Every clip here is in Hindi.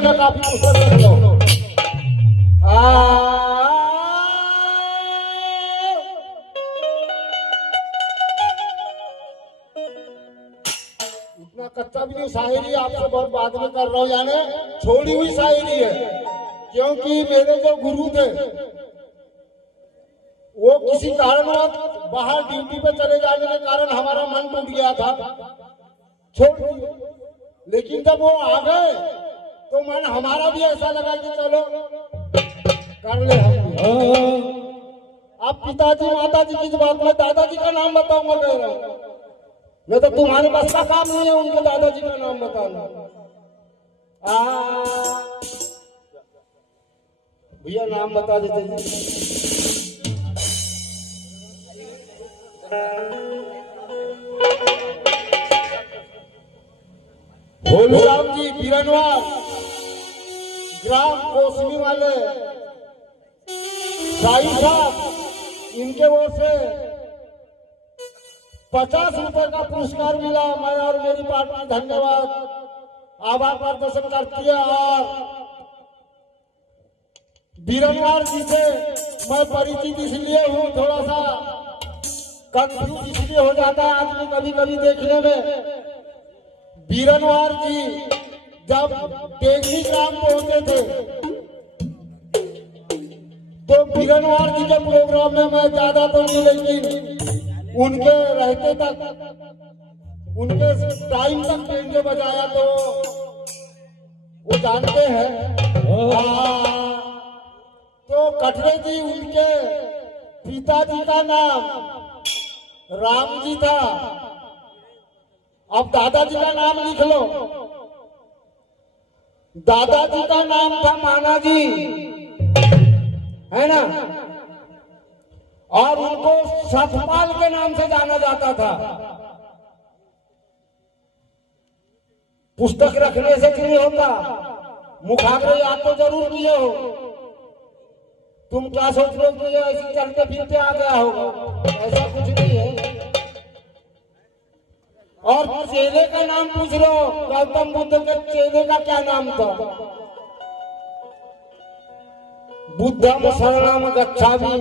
मैं काफी पुस्तक रख लो। इतना कच्चा भी नहीं, शायरी आपसे बहुत बाद में कर रहा हूँ, यानी छोड़ी हुई शायरी है, क्योंकि मेरे जो गुरु थे वो किसी कारणवश बाहर ड्यूटी पे चले जाने के कारण हमारा मन टूट गया था, छोड़ दिए। लेकिन जब वो आ गए तो मन हमारा भी ऐसा लगा कि चलो कर ले हम। आप पिताजी माताजी की बात में दादाजी का नाम बताऊंगा कह रहा हूं, मैं तो तुम्हारे पास का काम नहीं है उनके दादाजी का नाम बताना। भैया नाम बता देते जी। भोलूराम जी बीरनवार, ग्राम कोसमी वाले साई साहब, इनके ओर से 50 रुपए का पुरस्कार मिला। मैं और मेरी पार्टी धन्यवाद आभार प्रदर्शन करती है। और बीरनवार जी से मैं परिचित इसलिए हूँ, थोड़ा सा कंफ्यूज इसलिए हो जाता है आदमी कभी कभी देखने में। बीरनवार जी जब तेगनी ग्राम पहुंचे थे तो बीरनवार जी के प्रोग्राम में मैं ज्यादा तो नहीं, लेकिन उनके रहते तक, उनके टाइम तक पेंजे बजाया तो वो जानते हैं। तो कटरे जी, उनके पिताजी का नाम राम जी था। अब दादाजी का नाम लिख लो, दादाजी का नाम था माना जी, है ना, और उनको सतपाल के नाम से जाना जाता था। पुस्तक रखने से नहीं होता, मुखाग्र याद तो जरूर किए हो। तुम क्या सोच रहे हो कि ऐसे चलते फिरते आ गया होगा, ऐसा कुछ नहीं है। और चेले का नाम पूछ रहे हो, गौतम बुद्ध के चेले का क्या नाम था? बुद्धम शरणम गच्छामि।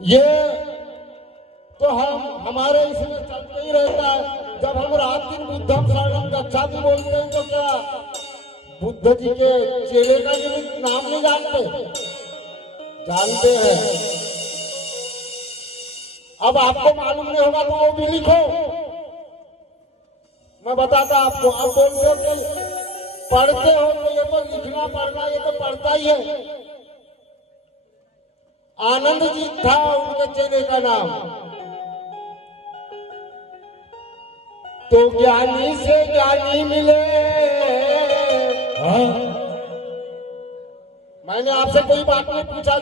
ये तो हमारे इसमें चलते ही रहता है। जब हम रात दिन बुद्धम शरणम गच्छामि बोलते हैं तो क्या बुद्ध जी के चेले का भी नाम नहीं जानते? जानते हैं। अब आपको मालूम नहीं होगा तो वो भी लिखो, मैं बताता आपको। अब बोलते हो कि पढ़ते हो तो ये तो लिखना पढ़ना ये तो पढ़ता ही है। आनंद जी था उनके चेले का नाम। तो ज्ञानी से ज्ञानी मिले। मैंने आपसे कोई बात नहीं पूछा,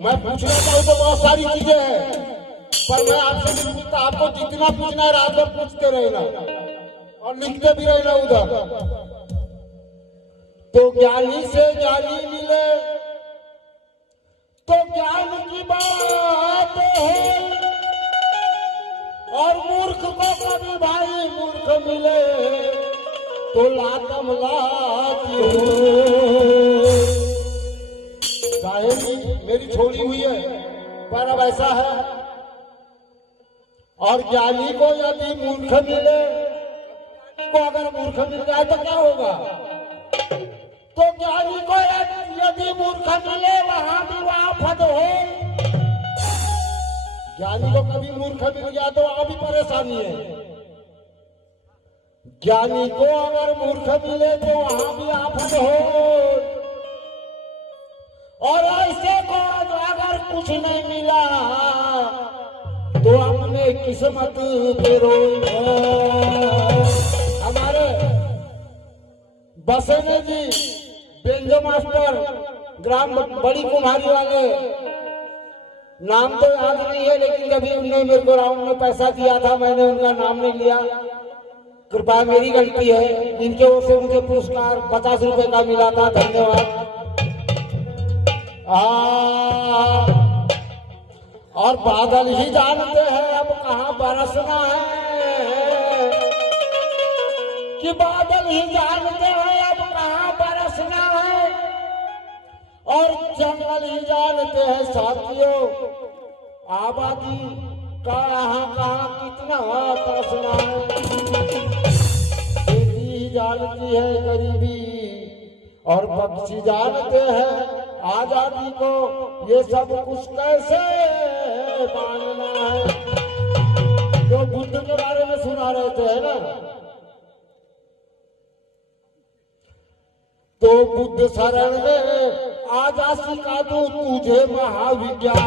मैं पूछना चाहूँ तो बहुत सारी चीजें हैं, पर मैं आपसे नहीं पूछता। आपको जितना पूछना है रात भर पूछते रहना और लिखते भी रहना उधर। तो ज्ञानी से ज्ञानी मिले तो ज्ञान की बात है, और मूर्ख को कभी भाई मूर्ख मिले तो लातम लाती हो। शायरी मेरी छोड़ी हुई है, पर अब ऐसा है। और ज्ञानी को यदि मूर्ख मिले, को अगर मूर्ख मिल जाए तो क्या होगा? तो ज्ञानी को यदि मूर्ख मिले वहां भी आफत हो। ज्ञानी को कभी मूर्ख मिल गया तो वहां भी परेशानी है। ज्ञानी को अगर मूर्ख मिले तो वहां भी आफत हो। और ऐसे को अगर कुछ नहीं मिला तो अपने किस्मत पे रो। हमारे बसेने जी बेंजो मास्टर, ग्राम बड़ी कुम्हारी वाले, नाम तो याद नहीं है, लेकिन जब उन्होंने मेरे को राउंड में पैसा दिया था मैंने उनका नाम नहीं लिया, कृपया मेरी गलती है। इनके ओर से मुझे पुरस्कार 50 रुपए का मिला था, धन्यवाद। और बादल ही जानते हैं अब कहाँ बरसना है, कि बादल ही जानते हैं अब जंगल ही जानते हैं साथियों, आबादी कहाँ कहाँ कितना तरसना है। खेती ही जानती है गरीबी और पक्षी जानते हैं आजादी को, ये सब कुछ कैसे मानना है। जो बुद्ध के बारे में सुना रहे थे है ना, तो बुद्ध शरण में आजा सिखा दूं तुझे महाविज्ञान।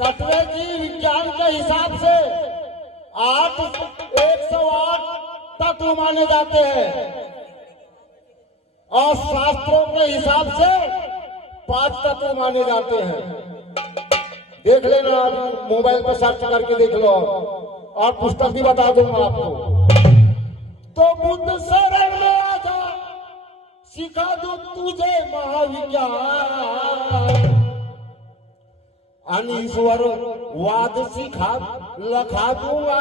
कटरे जी विज्ञान के हिसाब से 108 तत्व माने जाते हैं और शास्त्रों के हिसाब से 5 तत्व माने जाते हैं। देख लेना, मोबाइल पर सर्च करके देख लो और पुस्तक भी बता दूंगा आपको। तो बुद्ध शरण में आजा सिखा दूं तुझे महाविज्ञान, अनीश्वर वाद सिखा लखा दूंगा।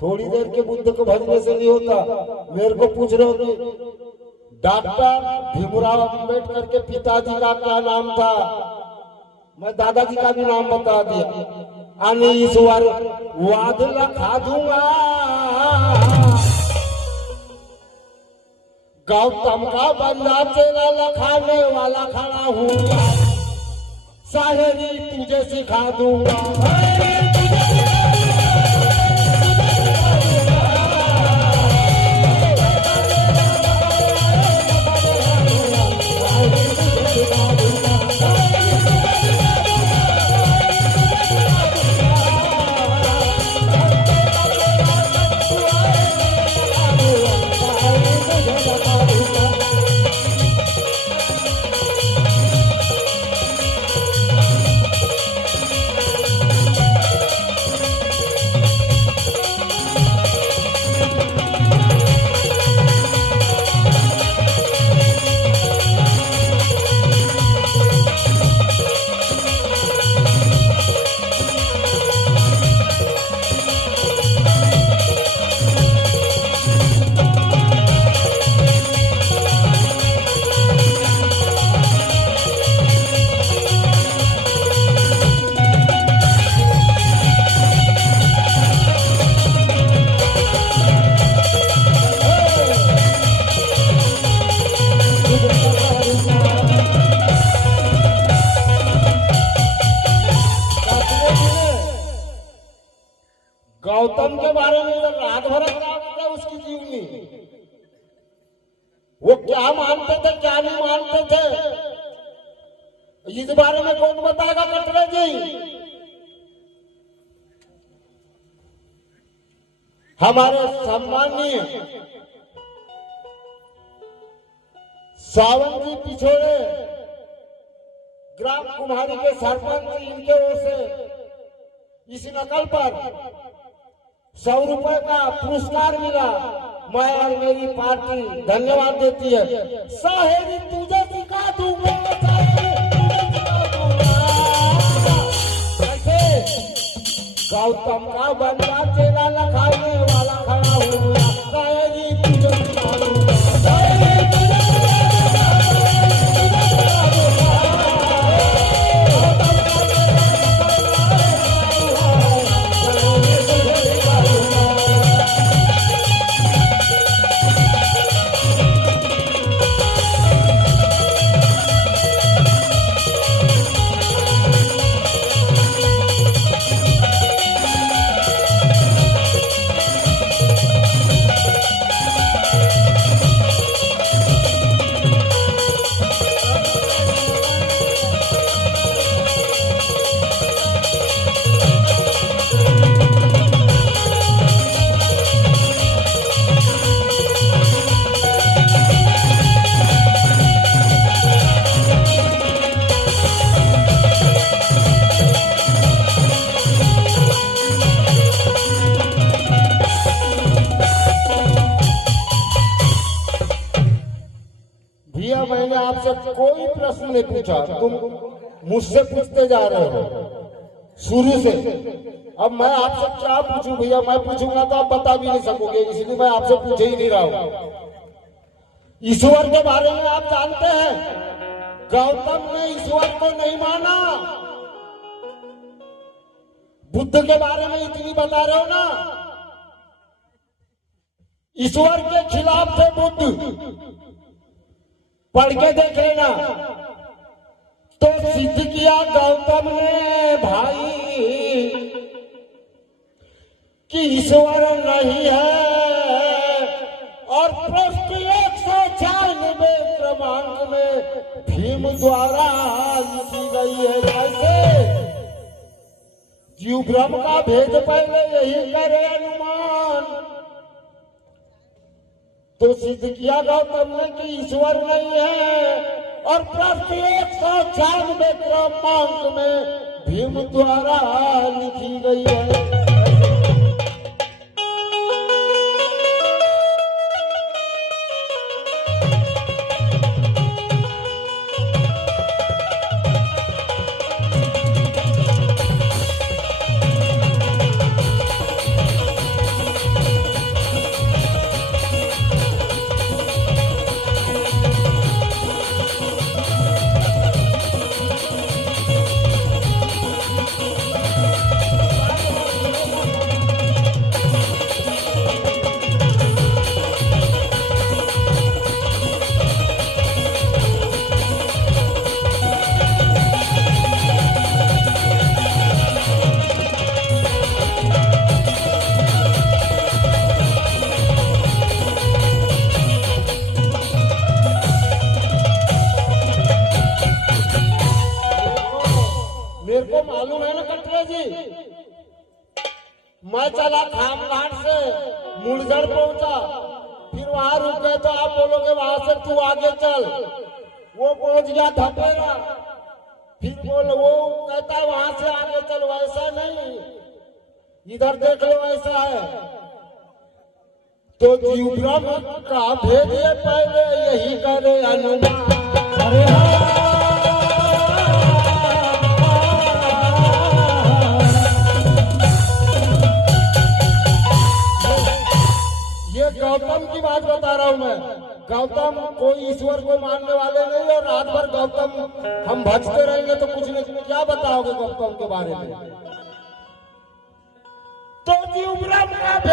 थोड़ी देर के बुद्ध को भजने से नहीं होता। मेरे को पूछ रहे हो कि डॉक्टर भीमराव अंबेडकर के पिताजी का क्या नाम था, मैं दादाजी का भी नाम बता दिया। अनीश्वर वाद लखा दूंगा। गौतम का बंदा तेरा लखाने वाला खड़ा हूँ, शायरी तुझे सिखा दूंगा। गौतम के बारे में रात भर क्या उसकी जीवनी, वो क्या मानते थे क्या नहीं मानते थे, इस बारे में कौन बताएगा कटरे जी। हमारे सम्मानीय सावन जी पिछोड़े ग्राम कुम्हारी के सरपंच, इनके ओर से इस नकल पर 100 रुपए का पुरस्कार मिला। मैं और मेरी पार्टी धन्यवाद देती है। शायरी तुझे सिखा दूंगा, कैसे गौतम का बंदा तेरा लखाने वाला खड़ा हुआ, शायरी तुझे सिखा दूंगा। मैंने आपसे कोई प्रश्न नहीं पूछा, तुम मुझसे पूछते जा रहे हो। शुरू से। अब मैं आपसे क्या पूछूं भैया, मैं पूछूंगा तो आप बता भी नहीं सकोगे, इसलिए मैं आपसे पूछ ही नहीं रहा हूं। ईश्वर के बारे में आप जानते हैं, गौतम ने ईश्वर को नहीं माना। बुद्ध के बारे में इतनी बता रहे हो ना, ईश्वर के खिलाफ थे बुद्ध, पढ़ के देख लेना। तो सिद्ध किया गौतम ने भाई कि ईश्वर नहीं है, और पृष्ठ 196 क्रमांक में भीम द्वारा लिखी गई है। जैसे जीव ब्रह्म का भेद पहले यही करे अनुमान, तो सिद्ध किया गौतम ने कि ईश्वर नहीं है, और पृष्ठ 196 क्रमांक में भीम द्वारा लिखी गई है। मेरे को मालूम है ना कटरे जी, मैं चला खामघाट से मुड़गढ़ पहुंचा, फिर वहां रुक गए तो आप बोलोगे वहां से तू आगे चल। वो पहुंच गया धपेरा, फिर वो कहता है वहां से आगे चल। वैसा नहीं, इधर देख लो ऐसा है। तो जीव ब्रह्म का भेद पहले यही करे अनुमान। अरे गौतम की बात बता रहा हूं मैं। गौतम कोई ईश्वर को मानने वाले नहीं, और रात भर गौतम हम भजते रहेंगे तो कुछ नहीं। क्या बताओगे गौतम के बारे में? तो जीव ब्रह्म का